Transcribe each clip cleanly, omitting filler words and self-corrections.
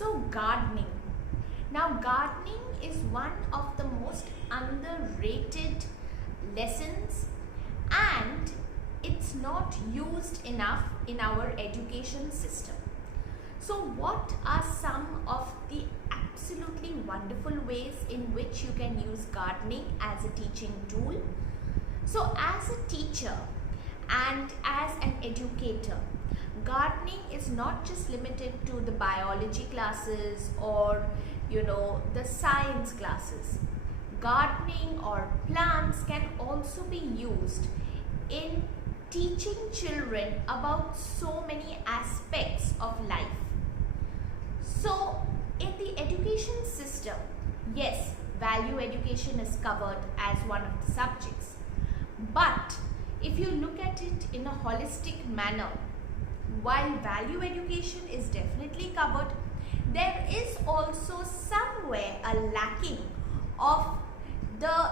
So gardening. Now gardening is one of the most underrated lessons, and it's not used enough in our education system. So what are some of the absolutely wonderful ways in which you can use gardening as a teaching tool? So as a teacher and as an educator, gardening is not just limited to the biology classes or the science classes. Gardening or plants can also be used in teaching children about so many aspects of life. So in the education system, yes, value education is covered as one of the subjects. But if you look at it in a holistic manner, while value education is definitely covered, there is also somewhere a lacking of the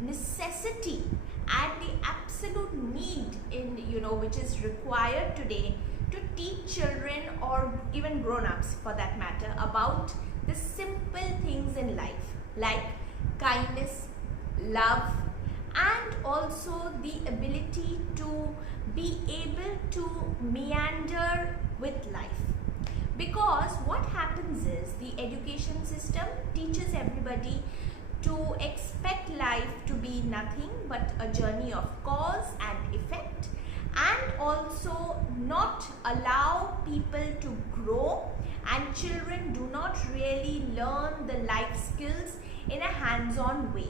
necessity and the absolute need which is required today to teach children or even grown-ups for that matter about the simple things in life like kindness, love, and also the ability to be able to meander with life. Because what happens is the education system teaches everybody to expect life to be nothing but a journey of cause and effect, and also not allow people to grow, and children do not really learn the life skills in a hands-on way.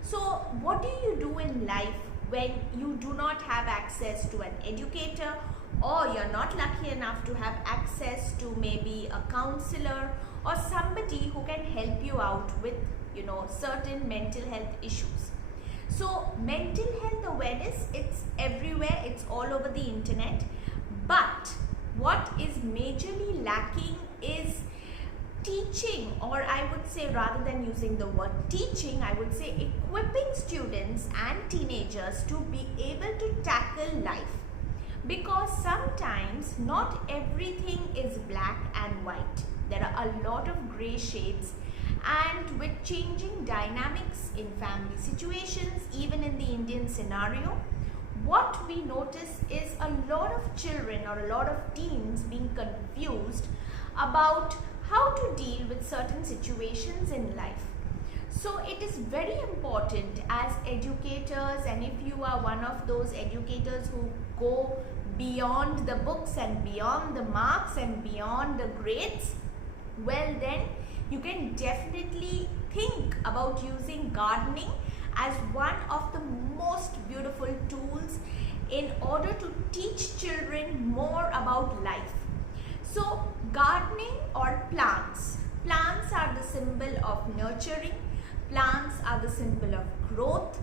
So what do you do in life when you do not have access to an educator, or you're not lucky enough to have access to maybe a counselor or somebody who can help you out with certain mental health issues? So mental health awareness, it's everywhere, it's all over the internet, but what is majorly lacking is teaching, or I would say, rather than using the word teaching, I would say equipping students and teenagers to be able to tackle life. Because sometimes not everything is black and white. There are a lot of gray shades, and with changing dynamics in family situations, even in the Indian scenario, what we notice is a lot of children or a lot of teens being confused about how to deal with certain situations in life. So it is very important as educators, and if you are one of those educators who go beyond the books and beyond the marks and beyond the grades, well then you can definitely think about using gardening as one of the most beautiful tools in order to teach children more about life. So gardening or plants. Plants are the symbol of nurturing. Plants are the symbol of growth,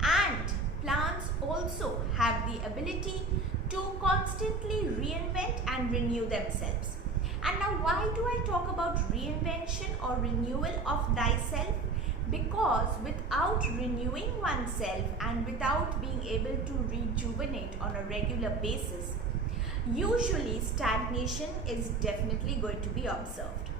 and plants also have the ability to constantly reinvent and renew themselves. And now why do I talk about reinvention or renewal of thyself? Because without renewing oneself and without being able to rejuvenate on a regular basis, usually stagnation is definitely going to be observed.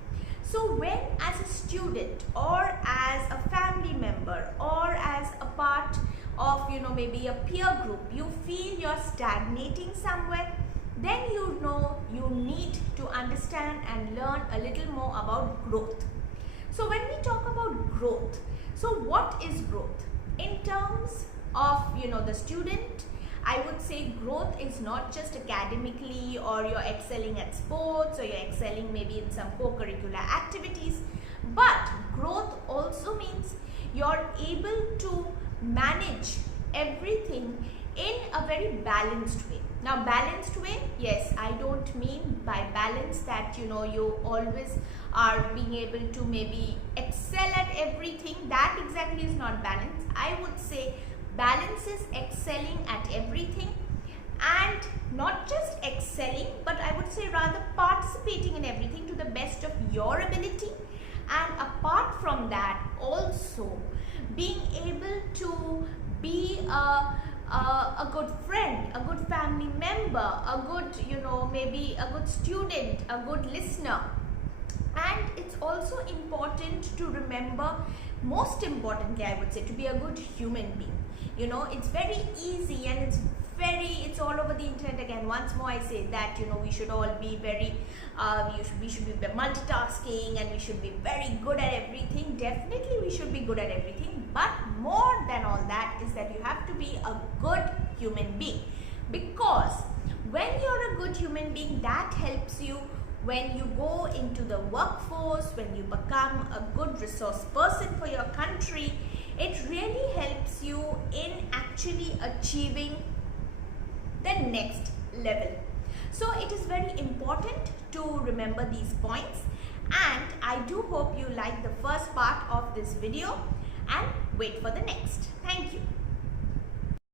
So when as a student or as a family member or as a part of maybe a peer group, you feel you're stagnating somewhere, then you need to understand and learn a little more about growth. So when we talk about growth, so what is growth? In terms of the student, I would say growth is not just academically, or you're excelling at sports, or you're excelling maybe in some co-curricular activities, but growth also means you're able to manage everything in a very balanced way. Now balanced way, yes, I don't mean by balance that you always are being able to maybe excel at everything. That exactly is not balance. I would say balance is excelling at everything, and not just excelling, but I would say rather participating in everything to the best of your ability, and apart from that also being able to be a good friend, a good family member, a good maybe a good student, a good listener, And it's also important to remember, most importantly I would say, to be a good human being. You know, it's very easy and it's all over the internet. Again, once more I say that, you know, we should all be very we should be multitasking and we should be very good at everything. Definitely we should be good at everything, but more than all that is that you have to be a good human being, because when you're a good human being, that helps you when you go into the workforce, when you become a good resource person for your country. It really helps you in actually achieving the next level. So it is very important to remember these points, and I do hope you like the first part of this video and wait for the next. Thank you.